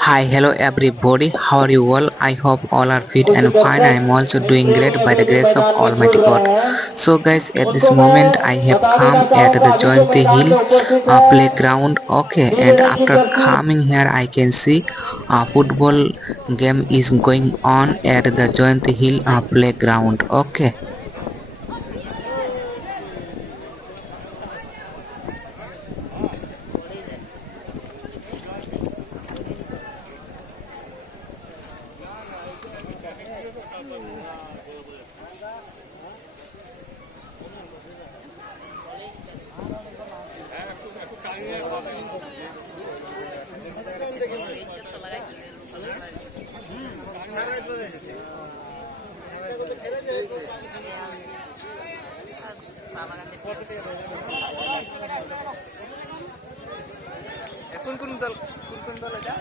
Hi, hello everybody. How are you all? I hope all are fit and fine. I am also doing great by the grace of Almighty God. So, guys, at this moment, I have come at the Jayanti Hill playground. Okay, and after coming here, I can see a football game is going on at the Jayanti Hill playground. Okay. কোন কোন দল এটা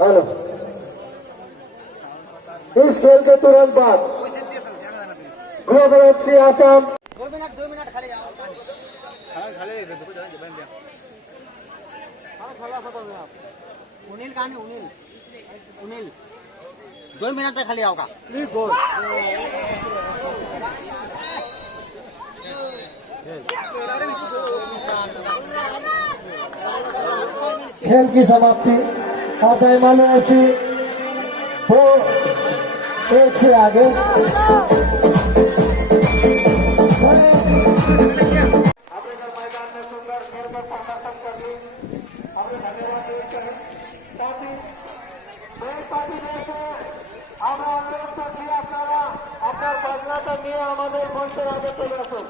hello इस खेल के तुरंत बाद global FC Assam 2 minute खाली आओ खाली देखो जरा बंद दिया उनील कहानी उनील 2 मिनट तक खाली आओ का प्लीज गोल खेल की समाप्ति और दाइमालू एफसी वो एक से आगे আমরা অনুরোধ করছি আপনারা আপনার বাজনাটা নিয়ে আমাদের মঞ্চের আগে চলে আসুন।